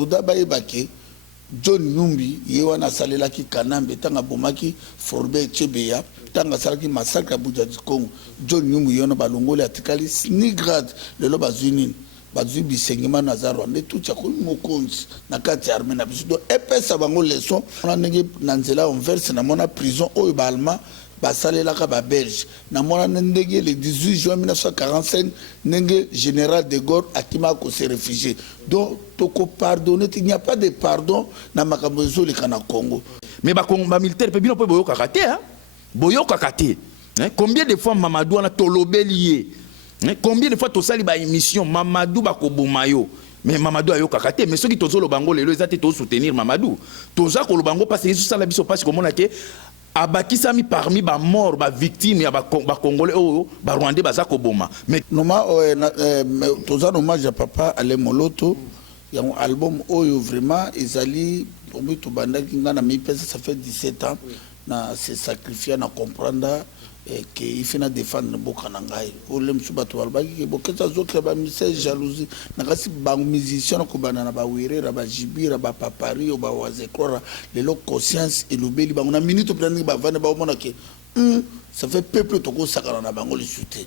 soda bayebake John Numbi yewana salelaki Kanambe tanga bomaki Forbe Chebeya tanga salaki massacre Abuja du Congo John Numbi yona balongole atikali snigrad lelo bazwini bazwi bisengema nazaro ne tout ya ko mokonzi na kati armée na biso do epesa bango leçon on nenge nanzela on verse na mona prison oyo ba allemand basalelaka ba belge na mona ndenge le 18 juin 1945 nenge général de Gaulle akima ko se réfugié donc toko pardonner il n'y a pas de pardon na makambo zoli kana Congo mais ba Congo militaire pe bino pe boyo kakate hein boyo kakate combien de fois Mamadou ana tolobelié combien de fois tu sali ba émission Mamadou ba kobomayo mais Mamadou ayo kakate mais ceux qui tozolo bango lelo ezate to soutenir Mamadou toza ko bango parce que ça la biso passe comme on a que abakisami parmi ba mort ba victime ya ba congolais o ba rwandais baza koboma mais noma toza hommage à papa Ale Moloto ya un album oyo vraiment ezali pour moi to bandaki ngana mi pesa ça fait 17 ans na se sacrifier na comprendre que il fait na défendre boka na ngai ole msubato balbaki ke boketa zotre ba mise jalousie na kasi ba musicien ko banana ba wirera ba jibira ba papari o ba wazekora lelo conscience et lobeli ba na minute prendre ba vane ba mona ke ça fait peuple to ko sakana na bango le soutien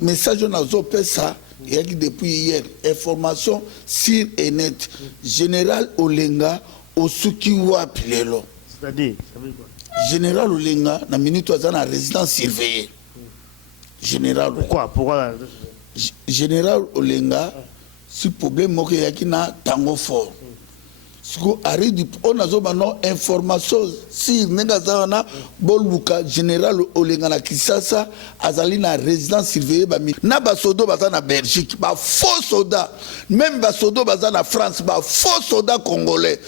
message na zo pesa et depuis hier information sur et net général Olenga osuki wapi lelo c'est-à-dire ça veut quoi Général Olenga, na minute à résidence surveillée. Général. Pourquoi Général Olenga, si problème moke yaki na tango fort. Siko arrive on a zobano information si nenga zana boluka Général Olenga na Kisasa azali na résidence surveillée ba na ba sodo baza na Belgique ba faux soda même ba sodo baza na France ba faux soda congolais.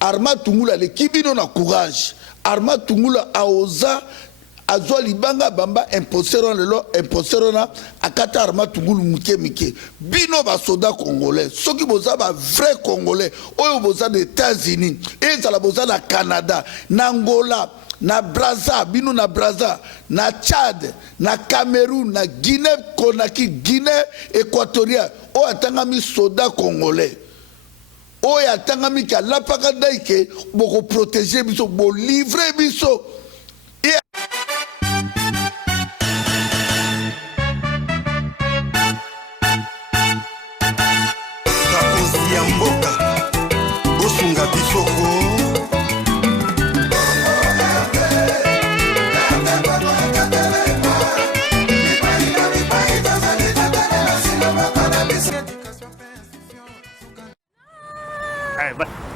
Arma Tungula le kibino na courage. Arma Tungula aoza azwa libanga bamba imposteron lelo imposteron na akata Arma Tungulu mike bino ba soda congolais soki boza ba vrai congolais oyo boza des États-Unis et ça la boza na Canada na Angola na Brazza bino na Brazza na Tchad na Cameroun na Guinée Conakry Guinée équatoriale o atangami soda congolais o ya tangami ka lapaka daike boko protéger biso bo livrer biso takozi ya mboka osunga bisoko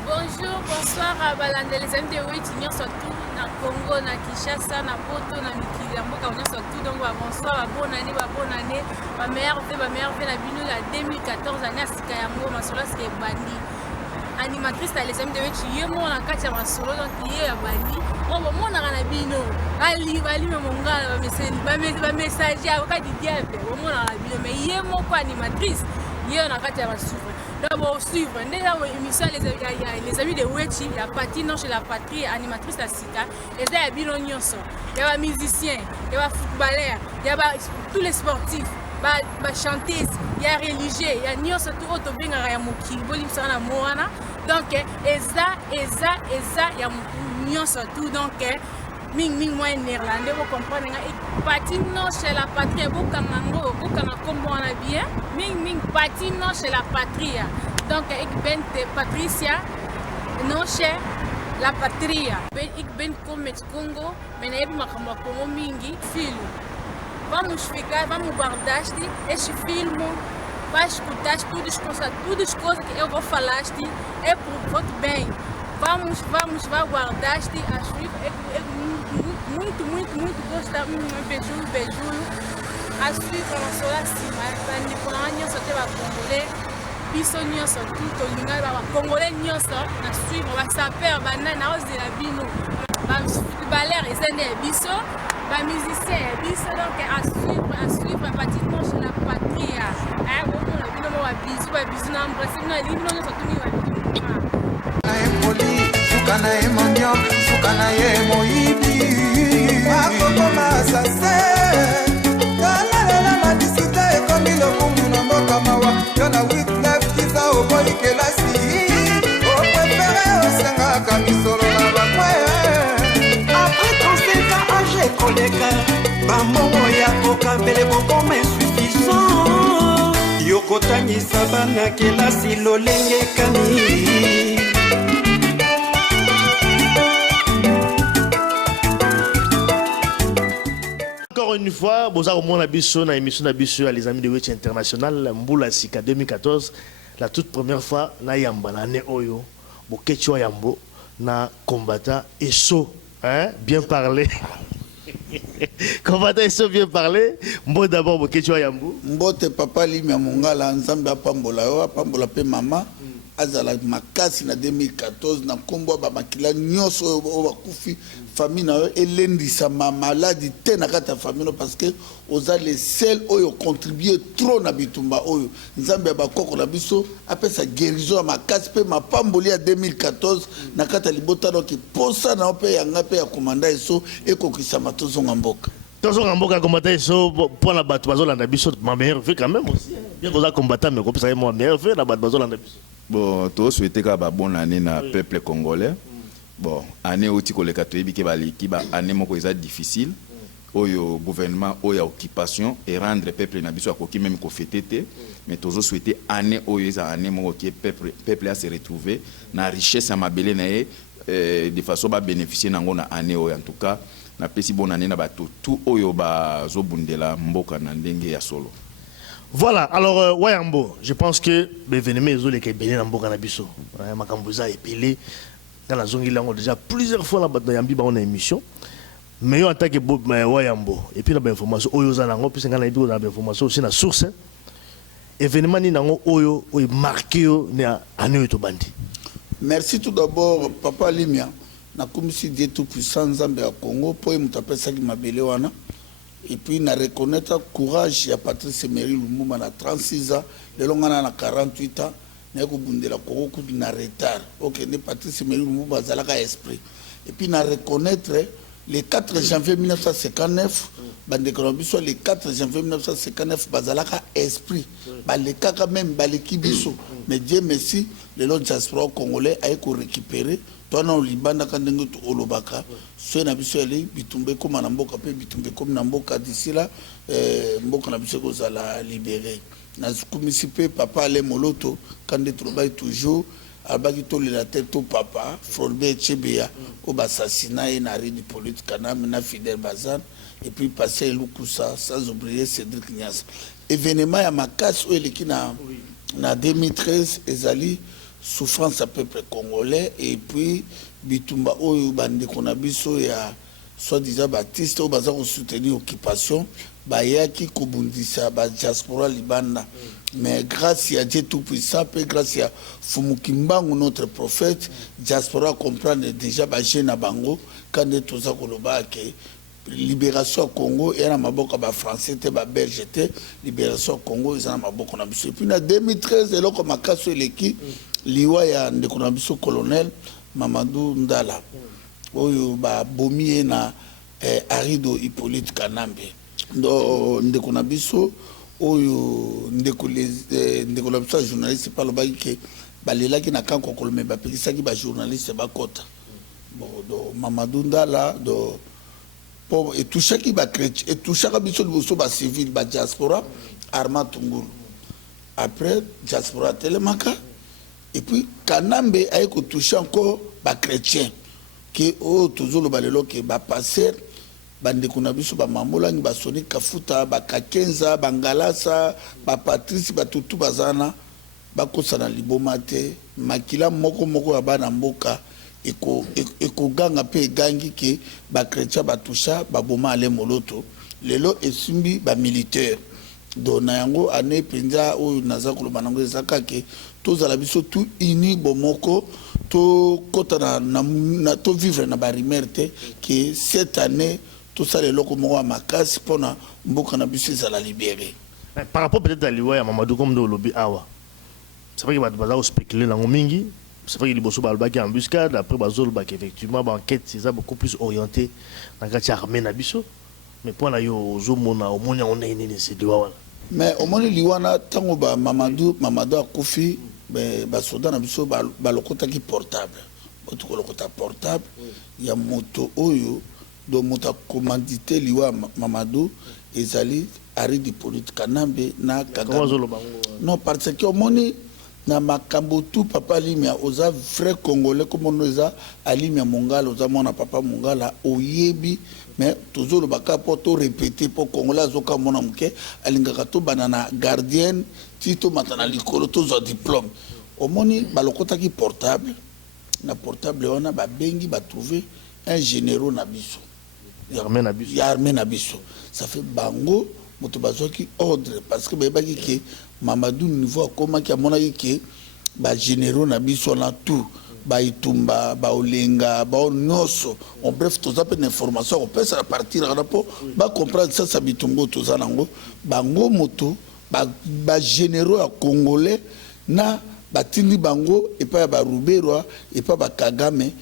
Bonjour, bonsoir à Balande, les amis de Witch, nous sommes tous dans Congo, dans Kinshasa, dans Poto, dans Mikili, nous sommes tous donc bonsoir, bonne année, ma mère fait la bino la 2014 année à Sikayango, ma solo c'est Bandi. Animatrice les amis de Witch, hier moi on a quatre ma solo donc hier Bandi. On va moi on a la bino. Ali mon gars, mes messages à aucun diable. On a la bino mais hier moi quoi animatrice. Hier on a quatre ma solo. D'abord suivre l'émission les amis de Wechi, la partie non chez la patrie animatrice à Sika, et là il y a il y a des musiciens, il y a des footballeurs, il y a tous les sportifs, des chanteuses, il y a des religieux, il y a nyonso tout auto bien à Yamuki, bolim sana moana. Donc eza il y a nyonso tout donc ming moi néerlandais vous comprenez parti non chez la patrie bukango comme on a bien ming parti non chez la patrie donc ik ben Patricia non chez la patrie ik ben comme Congo mais na yebi makambo Congo mingi film vamos ficar vamos guardar este filme vai escutar tudo as coisas que eu vou falar é por voto bem vamos guardar as muito gostar beijo a suivre na sola cima bandi kuna nyonso te ba congolais biso nyonso tout olinga ba congolais nyonso na suivre ba saper bana na ozela bino ba footballeur ezende biso ba musicien biso donc à suivre pratiquement chez la patrie bon la bino ba bisu na mbrasi na lino nyonso tuni ba Sukana ye monyo, sukana ye moibi Akokoma asase Kalalela madisita ekomi lokumu na mboka mawa Yona with left kisa oboyi kelasi bambongo ya kokambele bokoma insuffisant yokotangisa bana kelasi lolenge kani. Encore une fois, Boza Romon Abisso, na émission d'Abisso à les amis de Witch International, Mboula Sika 2014, la toute première fois, na Yamba, l'année Oyo, Boketcho Yambo, na combattant Esso, hein, bien parlé. Combattant Esso, bien parlé. Mbo d'abord, Boketcho Yambo. Mbo te papa Limia Mongala, Nzambe Apambola, Apambola pe mama. Azala makasi na 2014 na kombo ba makila nyoso bakufi famille na elendisa ma maladie te na kata famille parce que oza les seuls oyo contribuer trop na bitumba oyo nzambe ba koko na biso apesa guérison ya makasi pe mapamboli ya 2014 na kata libota donc posa na pe yanga pe ya komanda eso ekokisa matozo mboka. Tozo Ramboka combattant Esso pour la batte bazola na biso ma meilleure fait quand même aussi. Bien que ça combattant mais comme ça moi meilleure fait la batte bazola na biso. Bon, tout souhaité ka ba bonne année na peuple congolais. Bon, année oti ko le katoyebi ke bali ki ba année moko eza difficile. Oyo gouvernement oyo occupation et rendre peuple na biso akoki même ko fêter mais tozo souhaité année oyo eza année moko ki peuple a se retrouver na richesse ya mabele na ye de façon ba bénéficier nango na année oyo en tout cas na pesi bonne année na bato tout oyo ba zo bundela mboka na ndenge ya solo. Voilà, alors Wayambo, je pense que l'événement est les belé dans Mboka Nabiso. Makambuza est pelé. Dans la zone, il a déjà plusieurs fois dans Yambi on a une émission. Mais en tant que Wayambo, et puis la information, Oyo Zanango, puis on a l'information aussi la source. Événement ni nango Oyo, Oyo marqué na année to bandi. Merci tout d'abord papa Limia. Na komisi Dieu tout puissant Nzambe ya Congo pour mutapesa ki mabele wana. Et puis, na reconnaître le courage de Patrice Emery Lumumba na 36 ans, le long na 48 ans, na kubundela Congo na retard. Ok, ne Patrice Emery Lumumba zalaka esprit. Et puis, na reconnaître le 4 janvier 1959, le 4 janvier 1959, bazalaka esprit. Balekaka même baleki biso. Mais Dieu merci, le long diaspora congolais a été récupéré. Toi non libanda kandengo to olobaka so na biso ele bitumbe ko manamboka pe bitumbe ko namboka d'ici là mboka na biso ko zala libéré na komisi pe papa ale moloto kande trobai toujours albaki to la tête au papa Frolbert Chebea au assassinat na rue politique kanam na Fidel Bazan et puis passer Lukusa sans oublier Cédric Nias événement ya makasi o eleki na 2013 ezali souffrance à peuple congolais et puis bitumba oyo bande konabiso ya soi-disant Baptiste au bazar pour soutenir occupation bayaki kobundisa ba diaspora libanda mais grâce à Dieu tout puissant et grâce à Fumukimbangu notre prophète diaspora comprendre déjà ba jeune bango quand tout ça koloba ke libération Congo et na maboko ba français te ba belge te libération Congo et na maboko na biso puis na 2013 eloko makaso eleki liwa ya ndeko na biso colonel Mamadou Ndala oyo ba bomie na Arido Hippolyte Kanambe ndo ndeko na biso oyo ndeko na biso journaliste pas lo baki balelaki na kanko kolome ba pikisaki ba journaliste ba kota bon do Mamadou Ndala do et tout chaque qui va chrétien et tout chaque biso biso ba civil ba diaspora Armand Tungulu après diaspora telemaka et puis Kanambe a touché encore les chrétiens qui ont toujours le balelo qui va passer bande kunabiso ba mamola ni ba Sonic Kafuta ba Kakenza Bangalasa ba Patrice ba tutu bazana ba kosana libomate makila moko abana mboka eko ganga pe gangi ke ba chrétien ba toucha ba boma ale moloto lelo esumbi ba militaire dona yango ane penza o naza ko banango ezaka ke tozala biso tout uni bomoko to kota na to vivre na barimerte que cette année tout ça le loko mo makasi pona mboka na biso ezala libéré par rapport peut-être à l'Iwa ya Mamadou comme de lobby awa c'est vrai que baza spéculer na mingi c'est vrai que liboso balbaki embuscade après bazol bak effectivement ba enquête c'est ça beaucoup plus orienté na kati armée na biso mais pour na yo zomona au monya on est né c'est liwa wala mais au moins liwana tango ba Mamadou akufi ba soda na biso ba lokota ki portable boto ko lokota portable ya moto oyo donc moto commandité liwa Mamadou ezali arrêt de politique Kanambe na Kagame. Non parce que omoni na makambo tout papa limia oza vrai congolais comme on oza alimia mongala oza mona papa mongala oyebi mais toujours le baka pour tout répéter pour congolais zoka mona muke alingaka to banana gardienne tito matana likolo to zo diplôme omoni balokota ki portable na portable wana ba bengi ba trouver un généraux na biso armée na biso ça fait bango moto bazoki ordre parce que bayebaki ke Mamadou niveau akomaki amonaki ke ba généraux na biso na tout ba itumba ba olenga ba nyonso en bref toza pe information on peut ça partir rapport ba comprendre ça bitumbo toza nango bango moto ba généraux ya congolais na batindi bango et pas ba Rubero et pas ba Kagame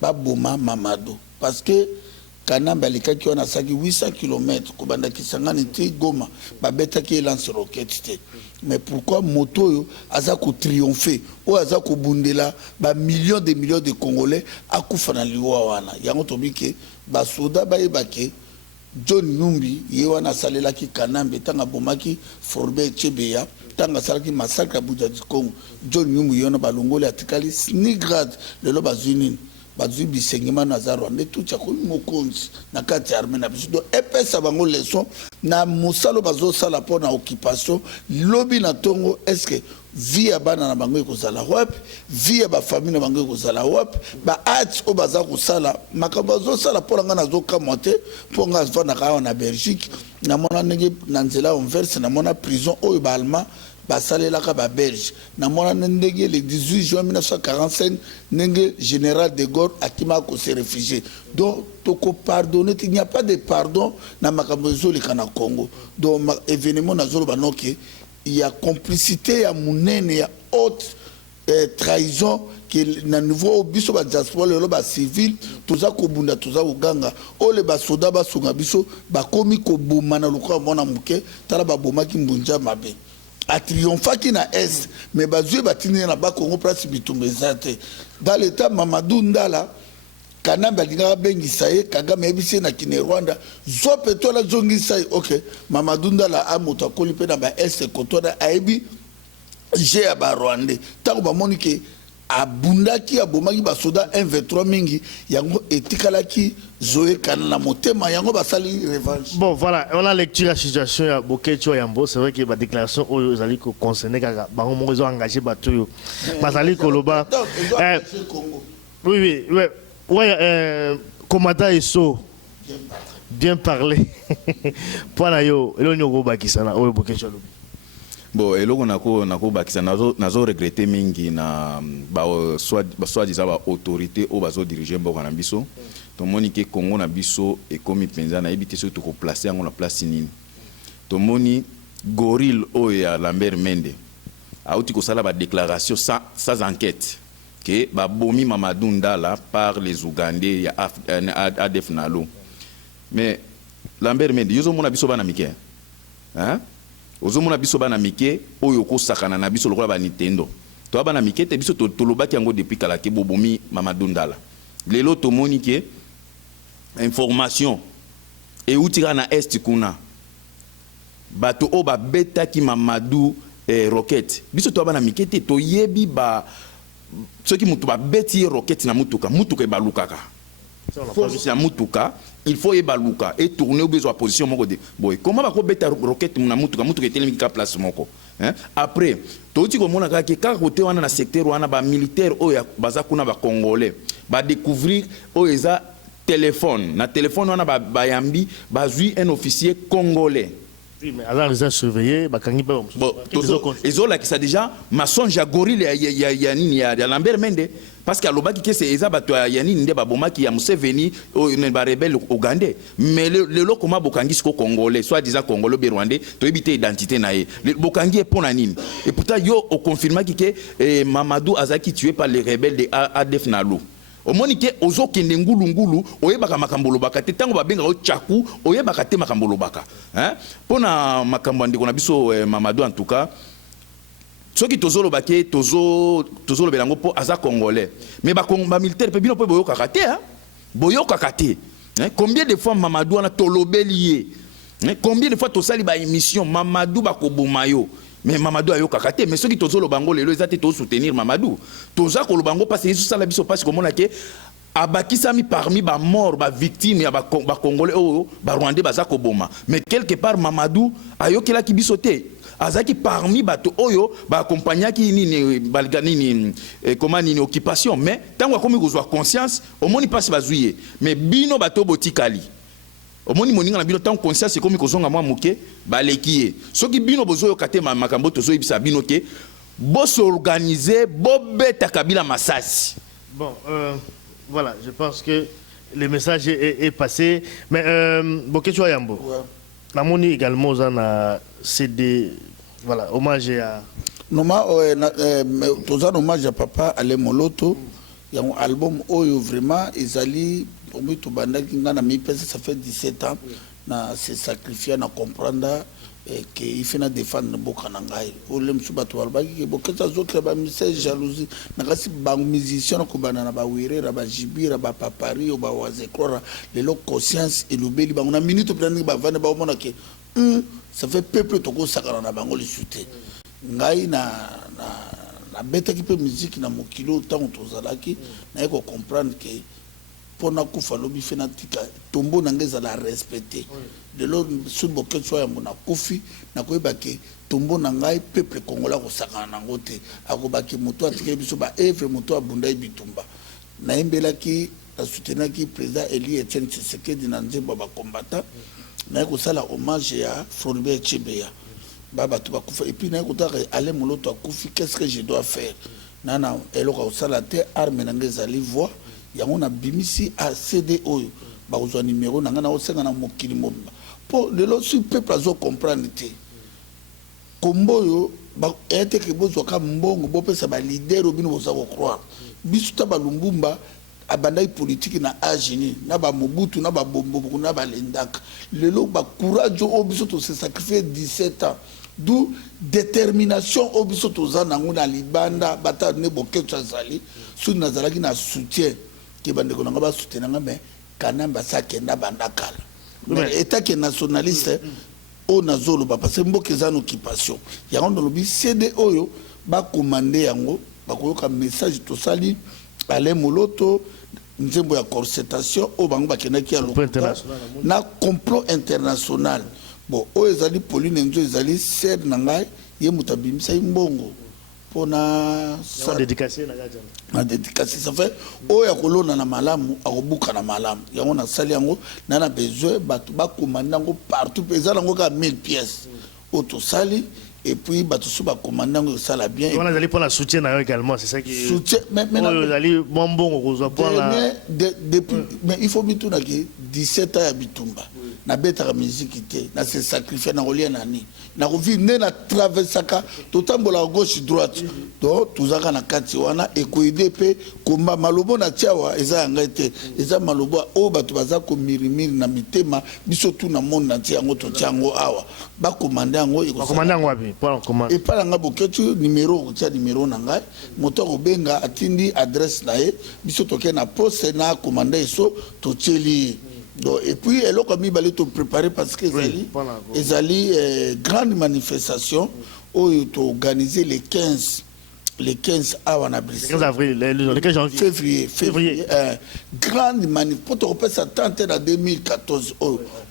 ba boma Mamadou parce que Kanambe alikaki wana saki 800 km kobanda kisangani te Goma babetaki lance roquette mais pourquoi moto yo aza ko triompher o aza ko bundela ba millions de Congolais akufa na liwa wana yango tobike ba soda ba ebake John Numbi ye wana salelaki Kanambe tanga bomaki Forbe Chebeya tanga salaki massacre à Bujaji Congo John Numbi yona balongoli atikali snigrad lelo bazunini bazui bisengima na Rwanda tout ya ko mokonzi na kati armée na biso donc epesa bango leçon na musalo bazo sala po na occupation lobby na tongo est-ce que vie bana na bango ekozala wapi vie ba famille na bango ekozala wapi ba art o baza ko sala makambo bazo sala po nga na zo kamote po nga vana ka na Belgique na mona ndenge na nzela onverse na mona prison o ba allemand basalelaka ba belge na mona ndenge le 18 juin 1945 ndenge général de Gaulle akima ko se réfugié donc toko pardonner il n'y a pas de pardon na makambo zolika na Congo donc événement na zolo banoke il y a complicité ya munene ya haute trahison que na niveau biso ba diaspora le ba civil toza ko bunda toza uganga o le ba soda ba sunga biso ba komi ko boma na lokwa mona muke tala ba boma ki mbunja mabe a triomphaki na est mais bazue batini na ba Congo place bitumbezate dans l'état Mamadou Ndala Kanambe alingaka bengisa ye Kagame ebisi na kine Rwanda zo petola zongisa ye OK Mamadou Ndala amoto akoli pe na ba est kotona ayebi je ya ba Rwanda tango ba monike abundaki abomaki ba soda 1-23 mingi yango etikalaki zoé kanana motema yango basali revanche. Bon voilà, on a lecture la situation ya Bokecho Yambo, c'est vrai que ba déclaration oyo zali ko concerner kaka bango mo zo engagé bato yo. Bazali koloba oui commandant Eso bien parlé. Pana yo elonyo go bakisana oyo Bokecho lobi. Bon, eloko nako bakisa nazo regretter mingi na soit disant ba autorité o bazo diriger mboka na biso. Tomoni ke Congo na biso ekomi penza na ebité surtout ko placer yango na place nini. Tomoni gorille o ya Lambert Mende. Auti ko sala ba déclaration sans enquête que ba bomi Mamadou Ndala par les Ougandais ya ADF Nalo. Mais Lambert Mende yozo mona biso bana mike. Hein? Ozomona biso bana mike oyo ko sakana na biso lokola ba Nintendo to bana mike te biso tolobaki yango depuis kala ke bobomi Mamadou Ndala lelo tomoni ke information e utira na est kuna bato o ba betaki Mamadou roquette biso to bana mike te to yebi ba soki mutu ba beti roquette na mutuka e balukaka force ya mutuka il faut y baluka et tourner au besoin position moko de boy comment ba ko beta roquette na mutuka etelemi ka place moko hein après toti ko mona ka ke ka côté wana na secteur wana ba militaire o ya baza kuna ba congolais ba découvrir o eza téléphone na téléphone wana ba yambi ba zui un officier congolais. Oui, mais alors les a surveillés, bakangi ba. Bon, ils ont là qui ça déjà maçon jagoril ya nini ya Lambert Mende parce que alobaki que c'est eza bato ya nini nde ba bomaki ya Museveni o ne ba rebelle ougandais mais le lokoma bokangi siko congolais soit disant congolais be rwandais to éviter identité na ye bokangi e pona nini et pourtant yo o confirma que Mamadou azaki tué par les rebelles de ADF Nalo. Omoni ke ozo kende ngulu oyebaka makambo lobaka te tango babenga o tchaku oyebaka te makambo lobaka hein pona makambo ndiko na biso Mamadou en tout cas soki tozo lobake tozo lobelango po aza congolais mais ba militaire pe bino pe boyoka kate hein boyoka kate Combien de fois Mamadou a tolobeli? Combien de fois tu sali ba émission Mamadou ba kobomayo? Mais Mamadou a yo kakate. Mais ceux qui tozo le bango les ils ont soutenir Mamadou. Toza ko le bango parce que ça la biso passe comme on a que abakisami parmi ba mort ba victime ya ba congolais ba rwandais ba za koboma. Mais quelque part Mamadou ayo kila ki bisoté. Azaki parmi bato oyo ba accompagner ki ni balgani ni comment ni occupation mais tant comme ko zo conscience au moni passe bazouye mais bino bato botikali au moni moninga na bino tant conscience comme ko zonga mwa moke balekiye soki bino bozo kate makambo tozo ibisa bino ke bo s'organiser bo beta kabila masasi. Bon voilà, je pense que le message est passé mais Bokecho Yambo la moni également na CD. Voilà, hommage à... Tous un hommage à Papa Ale Moloto. Il y a un album où vraiment, ils allaient, pour moi, tout banda qui n'a mis ça fait 17 ans, na se sacrifier, na comprendre qu'il fait na défendre Bokanangai. Ou le m'soubato alba qui beaucoup de autres ba misère jalousie. Na kasi ba musicien ko banana ba wire, ba jibira, ba papari, ba wazekora, les lo conscience et le beli ba on a minute prendre ba vana ba mona ke ça fait peuple toko sakana na bango le soutien ngai na beta ki pe musique na mokilo tant tozalaki na ko comprendre que pona kufa lobi fenatika tombo na ngeza la respecter de l'autre sud boket soit na kufi na ko ebake tombo na ngai peuple congolais ko sakana na ngote akobaki moto atike biso ba evre moto abunda bitumba na embelaki na soutenaki président Eli Etienne Tshisekedi na nzembo ba combattant na ko sala hommage à Floribert Chebeya baba tu ba kufa et puis na ko ta aller moloto akufi qu'est-ce que je dois faire nana elo ko sala te arme na ngezali voix yango na bimisi a CD oyo ba uzwa numéro na ngana o senga na mokili momba pour le lo su peuple azo comprendre te komboyo ba ete ke bozo ka mbongo bo pesa ba leader obino boza ko croire bisu ta ba lumbumba abandai politique na agini na ba mobutu na ba bombo na ba lendaka lelo ba courage obiso to se sacrifier 17 ans d'où détermination obiso to za nangu na libanda bata ne boketo azali su nazalaki na soutien ke bande ko nga ba soutenir nga mais kanamba sakenda bandakala mais état que nationaliste o nazolo ba parce mboke za occupation ya on lobi CD oyo ba commander yango ba koyoka message to sali Ale Moloto nzembo ya concertation o bango bakendaki ya lokuta na complot international bon o ezali Pauline Nzo ezali ser na ngai ye mutabimisa imbongo pona sa dédicacé na dédicacé ça fait o ya kolona na malamu akobuka na malamu yango na sali yango na besoin batu ba komanda ngo partout pesa ngo ka 1000 pièces o to sali et puis batusu ba commandant ça la bien on a allé pour la soutien également c'est ça qui soutien mais on allé bon rezo pour la depuis mais il faut bitu na ki 17 ans ya bitumba na beta musique té na se sacrifier na rolia nani na revi ne na traversaka totambola gauche droite donc tuzaka na kati wana e ko aider pe komba malobo na tiawa eza ngate eza malobo o batu baza ko mirimiri na mitema biso tu na monde na tiango to tiango awa ba commander ngo e ko commander ngo abi pour commander et pas nga boketu numéro tia numéro na ngai moto ko benga atindi adresse na e biso to ke na poste na commander so to tieli. Donc, et puis, elle a commis to préparer parce que ils allaient grande manifestation où ils ont organisé les 15 à Bruxelles. 15 avril, le 15 janvier. Février. Grande manifestation. Pour te ça tente en 2014.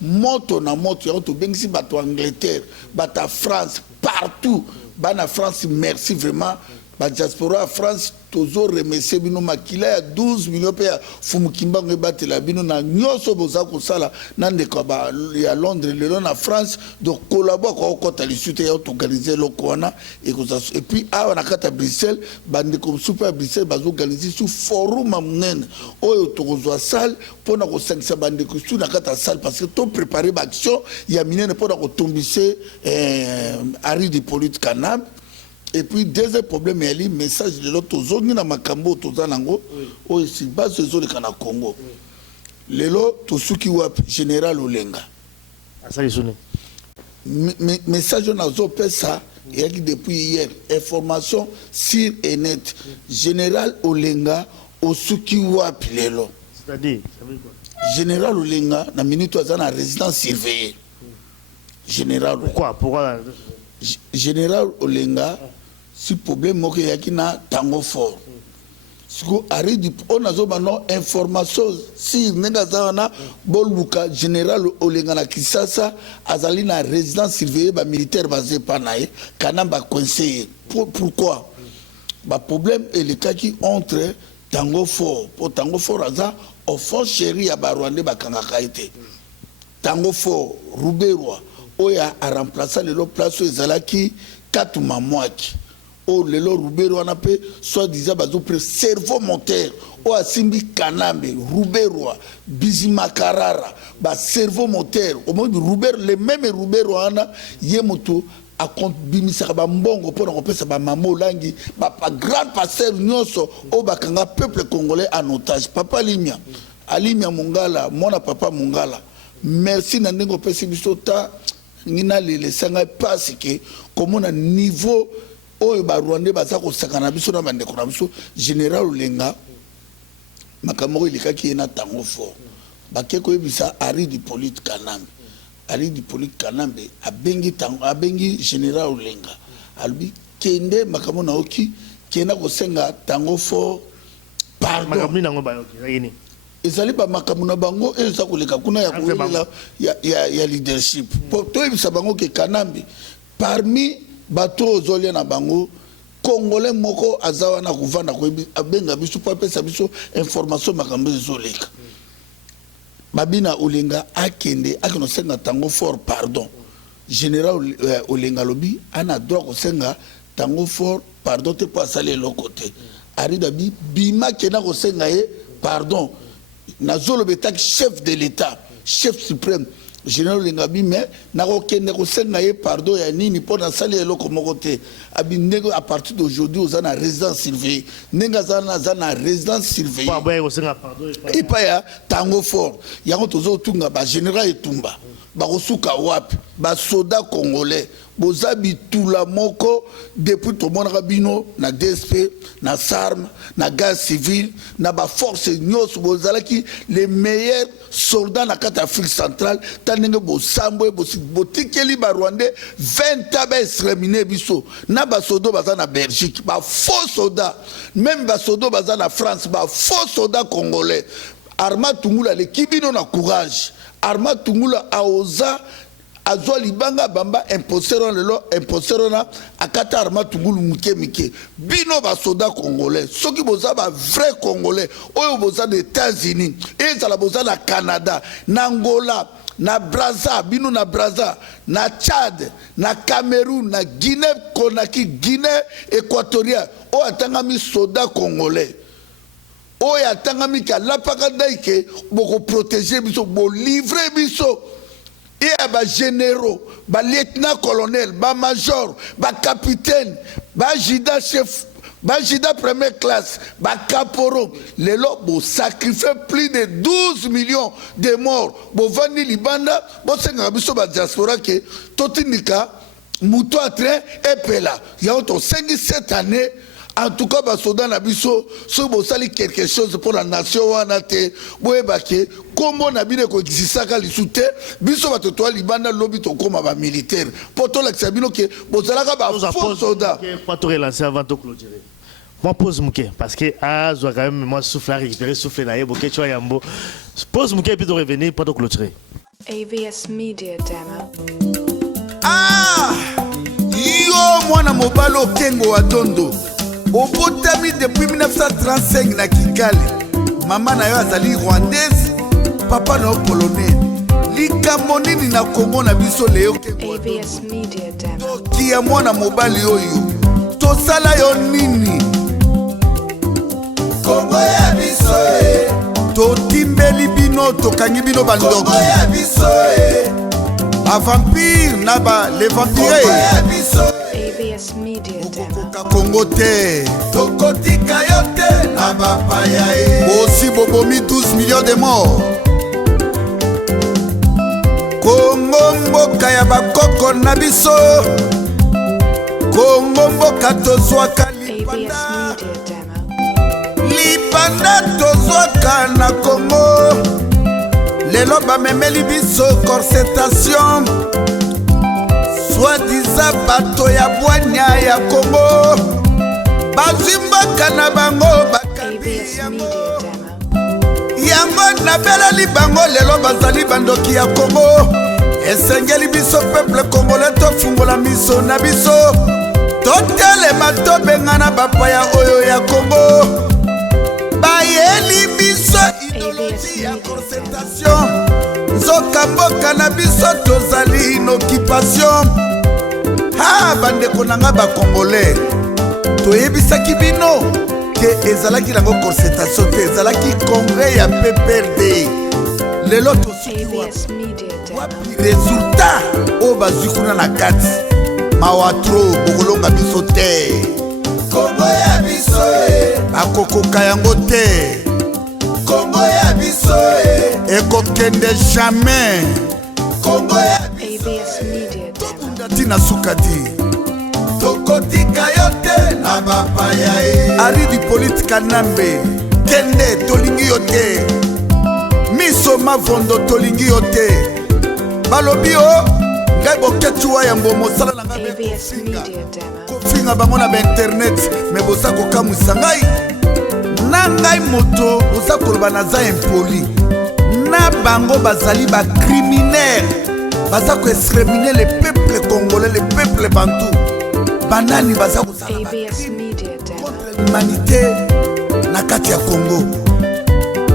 Moto na moto, il y a tout bien ici, bateau Angleterre, bateau France, partout. Bana France, merci vraiment. La diaspora France, toujours remercier bino makila ya 12 millions pe fumukimba ngebate la bino na nyoso boza ko sala nande ko ba ya Londres le na France donc collabore ko kota lisute ya organiser lokona et puis à na kata Bruxelles bande comme super Bruxelles bazo organiser sous forum amnen oyo to kozwa salle pona ko sangisa bande ko sous na kata salle parce que to préparer ba action ya minene pona ko tombisser ari de politique canam. Et puis, deuxième problème, il y a un message de l'autre zone, dans Makambo, Tozanango, où il base de zone au Congo. Le lot, tout ce qui est général Olenga. Ça y est. Message de la zone, ça, il y a depuis hier, information sur et net. Général Olenga, au Suki Wap, Lelo. C'est-à-dire, ça veut dire quoi? général Olenga na minute aza na résidence surveillée. Général. Pourquoi Général Olenga si problème moko yaki na tango fort. Siko aridi on a zobano information si nenga zana boluka général Olenga na Kisasa azali na résidence surveillée ba militaire basé panaye kanamba conseiller. Pourquoi? Ba problème est le cas qui entre tango fort. Pour tango fort aza au fond chéri ya ba Rwanda ba kangaka été. Tango fort Ruberwa oya a remplacé le place ezalaki Katuma Mwaki. O lelo Rubero wana pe soit disant bazo pre cerveau moteur o asimbi Kanambe Rubero Bizimakarara ba cerveau moteur au mode Rubero le même Rubero wana yemoto a compte bimisa ba mbongo pour qu'on pesa ba mamo langi ba grand pasteur nyonso o bakanga peuple congolais en otage. Papa Limia Alimia Mungala mona papa Mungala merci na ndenge pesi bisota ngina le sanga parce que comme on a niveau oyo ba Rwanda baza ko sakana biso na bande kona biso général Olenga makamoko ilikaki na tango fort bakeko ebisa ari di politique Kanambe abengi général Olenga albi kende makamoko na oki kena ko senga tango fort pardon makamoko nango ba oki ezali ba makamoko na bango eza koleka kuna ya kolela ya leadership pour to ebisa bango ke Kanambe parmi bato zolia na bango congolais moko azawa na kuvanda ko abenga biso pa pesa biso information makambo zoleka babina Olenga akende akino senga tango fort pardon général Olenga lobi ana droit ko senga tango fort pardon te pas saler le côté arida bi bima kena ko senga pardon na zolo betak chef de l'état chef suprême général Lengabi mais nako kende ko senga pardon ya nini pour na sali eloko moko te abi nego à partir d'aujourd'hui aux na résidence surveillée nenga zana résidence surveillée pas boye ko senga pardon et pas ya tango fort ya ko tozo tunga ba général Etumba ba kosuka wapi ba soda congolais bozabi tout la moko depuis tout monde rabino na DSP na SARM na gaz civil na ba force nyos bozalaki les meilleurs soldats na kata Afrique centrale tanenge bo sambo bo tikeli ba Rwandais 20 ans ba exterminé biso na ba sodo baza na Belgique ba faux soldats même ba sodo baza na France ba faux soldats congolais Arma Tungula le kibino na courage Arma Tungula aoza azwa libanga bamba imposeron lelo imposeron na akata Arma Tungulu mike bino ba soda congolais soki boza ba vrai congolais oyo boza des États-Unis et ça la boza na Canada na Angola na Brazza bino na Brazza na Tchad na Cameroun na Guinée Conakry Guinée équatoriale o atangami soda congolais oyo atangami ka lapaka daike boko protéger biso bo livrer biso et ba généraux ba lieutenant colonel ba major ba capitaine ba jida chef ba jida première classe ba caporo lelo bo sacrifier plus de 12 millions de morts bo vandi libanda bo senga biso ba diaspora ke totinika muto a train epela ya auto 57 années. En tout cas, basoda na biso, si vous savez quelque chose pour la nation, comment na bine ko existaka lisute, biso batoto libanda lobby to koma ba militaire. Poto la sabino ke bozalaka ba faux soda. Pas te relancer avant de clôturer. Moi pose mouké parce que ah je quand même moi souffle à récupérer souffle na yebo ke yambo. Pose mouké puis de revenir pour te clôturer. AVS Media Demo. Ah! Yo mwana mobalo kengo wa dondo. Obotami depuis 1935 na Kigali. Maman na yo azali rwandaise, papa na polonais. Likambo nini na Congo na biso leo kengo. AVS Media Demo. Kia mwana mobali oyo. Tosala yo nini? Congo ya biso e. Totimbeli bino tokangi bino bandoko. Congo ya biso e. Ba vampire na ba les vampires. Congo ya biso e. AVS Media Demo. Congo te tokotika yo te na bapaya e aussi bobomi 12 millions de morts Congo mboka ya bakoko na biso Congo mboka tozwaka lipanda tozwaka na Congo lelo bamemeli biso corsetation soi-disant bato ya bwanya ya Congo bazwimbaka na bango bakambi yango nabeleli bango lelo bazali bandoki ya Congo esengeli biso peuple congolais tofungola miso na biso totelema tobengana bapaya oyo ya Congo bayeli biso idéologie ya concertation nzoka mboka na biso tozali inoccupation ha bandeko nanga bakongolais toyebisaki bino ke ezalaki nango concertation te ezalaki congrès ya PPRD lelo tosuki wapi resultat oyo bazwi kuna na kati mawatro bokolonga biso te Kongo ya biso bakokoka yango te Kongo ya biso ekokende jamais Kongo ya biso tobunda ntina suka ti tokotika yo te na bapaya aridi politika nambe kende tolingi yo te miso mavondo tolingi yo te balobi o ngai boketuwa ya mbomo sala na ngai kofinga bango na bainternet me boza kokamwisa ngai na ngai moto boza koloba naza impoli na bango bazali bacriminaire baza koextermine le peuple congolais le peuple bantu banani baza kozala contre l'humanité na kati ya Congo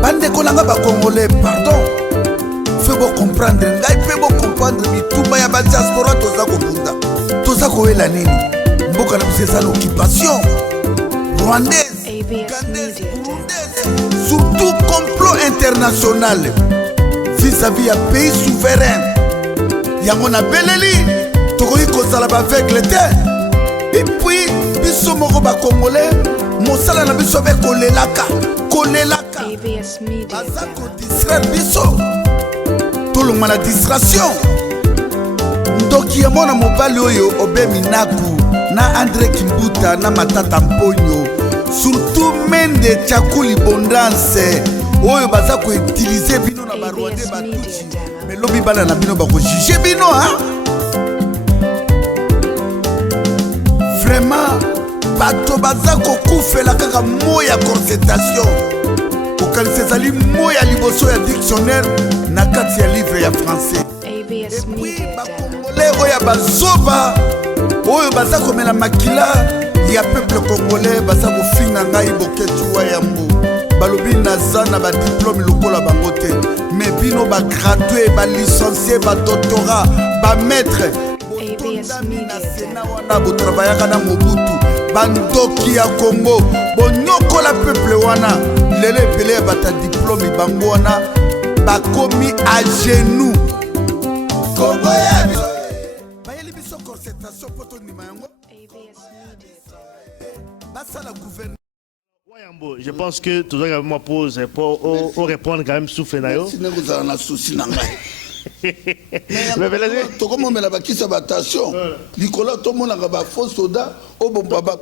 bandeko nanga bacongolais pardon fe bocomprendre ngai mpe bocomprendre bitumba ya badiaspora toza kobunda toza koyela nini mboka na biso eza l'occupation rwandaise ugandaise burundaise surtout complot international vis-à-vis ya pays souverain yango na beleli tokoki kozala baveugle te epuis biso moko bacongolais mosala na biso mpe kolelaka baza kodistraire biso tolongwa na distraction ndoki ya mwana mobali oyo obemi naku na André Kimbuta na Matata Mponyo surtout Mende Chakuli Bondance oyo baza koutilize bino na barwande batuti melobi bana na bino bakojuge bino vraiment bato baza kokufela kaka mo ya concertation okanisi ezali mo ya liboso ya dictionnaire na kati ya livre ya français epuis bakongolais oyo bazoba oyo baza komela makila ya peuple congolais baza kofinga ngai boketuwa yambo balobi naza na badiplome lokola bango te me bino bagradue balicencie badoctorat bamaître botondami na sena wana botravaillaka na Mobutu bandoki ya Congo bonyokola peuple wana lelo ebele ya bata diplome bango wana bakomi a genoux Congo ya biso bayeli biso concertation po tondima yango basala gouvernement. Wayambo, je pense que tout ça me pose pour répondre quand même souffle nayo. Si vous avez un souci na ngai. To comme on la bakisa batation. Nicolas tout monde a ba faux soda au bon baba.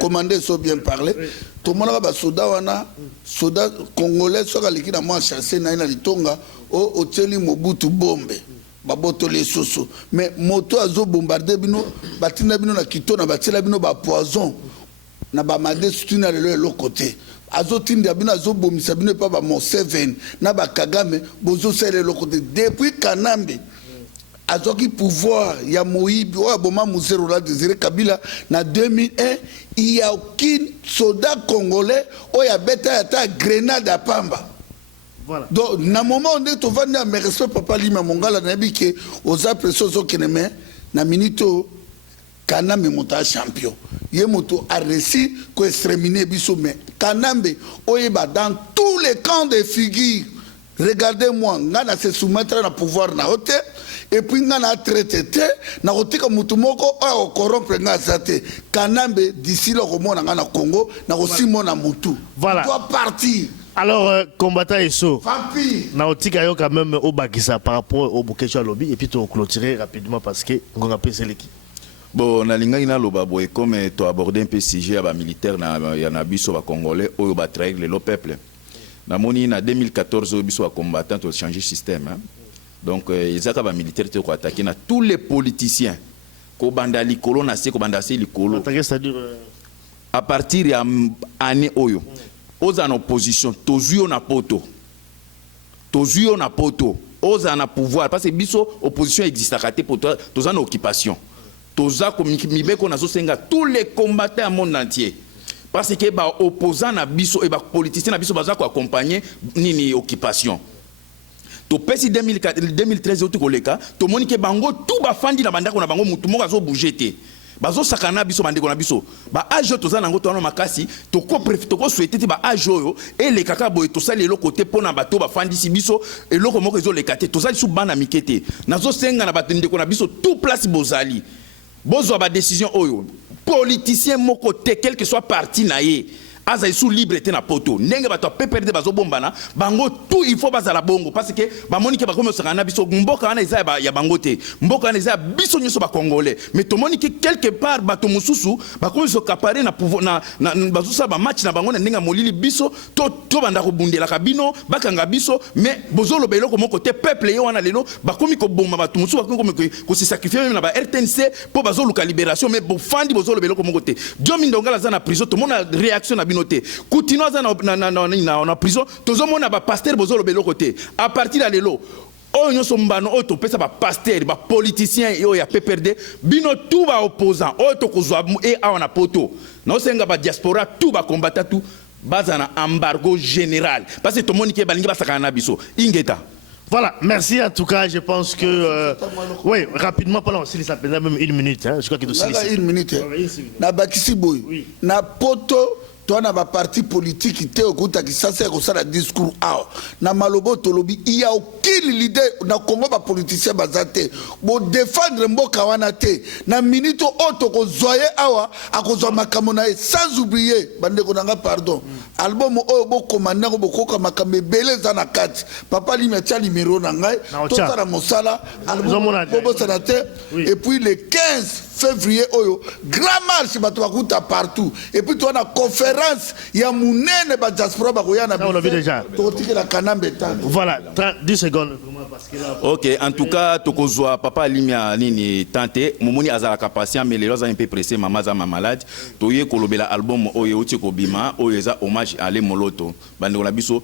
Commandé so bien parler. Tout monde a ba soda wana soda congolais so kaliki na moi chasser na ina litonga o hoteli Mobutu bombe. Baboto les soso mais moto azo bombarder bino batina bino na kito na batila bino ba poison na ba made sutuna le côté azo tinda bino azo bomisa bino pa ba Mo7 na ba Kagame bozo sele le côté depuis Kanambe azo ki pouvoir ya Moïbi o boma Muzero la Désiré Kabila na 2001 il y a aucun soldat congolais o ya beta ta grenade à Pamba. Voilà. Donc, na moment on est au vendre mais respect papa Lima Mongala na biki aux appréciations zo keneme na minito Kanambe monta champion. Ye moto a réussi ko exterminer biso mais Kanambe oyeba dans tous les camps de figures. Regardez-moi, ngana se soumettre na pouvoir na hote et puis ngana traité na kotika mutu moko o corrompre nga zate. Kanambe d'ici là komona ngana Congo na ko mona mutu. Voilà. Doit partir. Alors, combattant ESO, Vampire. on quand même au Bakissa par rapport au bouquet à lobby et puis on clôturer rapidement parce que on a passé l'équipe. Bon, na linga ina loba boy comme tu aborder un peu sujet à militaire na ya na biso ba congolais oyo ba trahir le peuple. namoni na 2014 oyo biso combattant to changer système hein. Donc ezaka ba militaire te ko attaquer na tous les politiciens ko banda likolo na se ko banda se likolo attaquer c'est-à-dire à partir ya année oyo oza na opposition tozuyo na poto oza na pouvoir parce que biso opposition existe te pour toi toza na occupation toza ko mibeko na zo senga tous les combattants au monde entier parce que ba opposant na biso et ba politicien na biso baza ko accompagner nini occupation to pesi 2013 otu koleka to moni ke bango tout ba fandi na bandako na bango mutu moko azo bouger te bazo sakana biso bandeko na biso ba age toza nango to na makasi to ko souhaiter te ba age oyo et le kaka boy to sali eloko te pona bato ba fandi si biso eloko moko ezo lekate to sali su bana mikete nazo senga na bato ndeko na biso tout place bozali bozo ba décision oyo politicien moko te quel que soit parti na ye aza isu libre te na poto ndenge bato a perdre bazo bombana bango tout il faut bazala bongo parce que ba moni ke ba komo sakana biso mboka wana eza ya bango te mboka wana eza biso nyoso ba congolais mais to moni ke quelque part bato mususu ba komo so capare na pouvoir na bazo sa ba match na bango na ndenge molili biso to banda ko bundela kabino bakanga biso mais bozolo belo ko moko te peuple yo wana lelo ba komi ko bomba bato mususu ba komi ko se sacrifier même na ba RTNC po bazolo ka libération mais bo fandi bozolo belo ko moko te Diomi Ndongala za na prison to mona réaction na binoté continue na prison tozo mona ba pasteur bozolo belo côté à partir de lelo o nyoso mbano o to pesa ba pasteur ba politicien yo ya PPRD bino tout ba opposant o to kozwa e awana poto na senga ba diaspora tout ba combattant tout bazana embargo général parce que to moni ke balingi ba sakana biso ingeta. Voilà, merci en tout cas, je pense que... oui, rapidement, pendant aussi, ça peut même une minute. Hein, je crois qu'il doit aussi... Une minute. Na bakisi boy. Na poto... Toi, na ba parti politique te okuta ki ça c'est comme ça la discours na malobo tolobi il y a aucune idée na Congo ba politicien bazate bo défendre mboka wana te na minute auto ko zoye awa akozwa makamona sans oublier bande ko nanga pardon album o bo commandant ko ko makambe belé za na kati papa li metia numéro na ngai to sala mosala album bo sénateur et puis le 15 février oyo grand marche bato bakuta partout et puis toi na conférence ya munene ba diaspora ba koya na la kanambe tan voilà 10 secondes parce que là... OK en tout cas tokozwa papa Limia nini tante momoni azala patient mais les gens un peu pressé maman za malade toye kolobela album oyo uti ko bima oyo eza hommage à les moloto bande na biso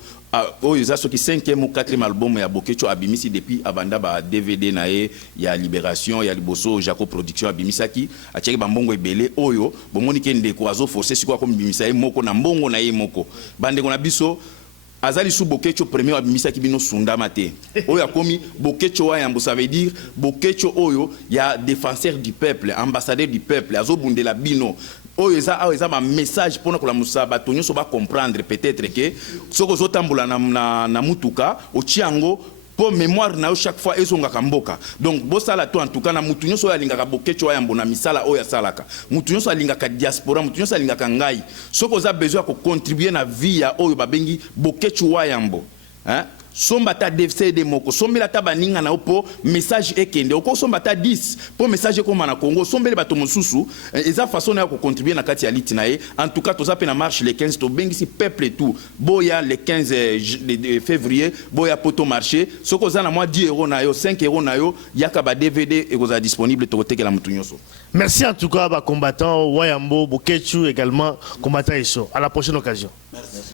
oyo eza soki 5e ou 4e album ya Bokecho abimisi depuis abanda ba DVD na ye ya Libération ya liboso Jaco Production abimisaki atiaki ba mbongo ebele oyo bomoni ke ndeko azo forcer siko comme bimisa ye moko na mbongo na ye moko bande na biso azali sous Bokecho premier abimisaki bino sundama te oyo akomi Bokecho wa yambo ça veut dire Bokecho oyo ya défenseur du peuple ambassadeur du peuple azo bundela bino oyo eza ba message pona ko la musaba tonyo so ba comprendre peut-être que soko zo tambola na mutuka ochiango pour mémoire na chaque fois ezonga kamboka donc bosala to en tout cas na mutu nyoso alingaka Bokecho ya mbona misala oyo salaka mutu nyoso alingaka diaspora mutu nyoso alingaka ngai soko za besoin ko contribuer na vie ya oyo babengi Bokecho wa yambo hein somba ta DFCD moko sombela ta baninga na opo message ekende oko somba ta 10 pour message ko na Congo sombele bato mosusu eza façon na ko contribuer na kati ya litinae en tout cas to za pe na marche le 15 to bengi si peuple tout boya le 15 de février boya poto marché soko za na moi 10 € na yo 5 € na yo yaka ba DVD et koza disponible to tekela mutu nyoso. Merci en tout cas ba combattant Wayambo Bokecho également combattant Eso à la prochaine occasion. Merci.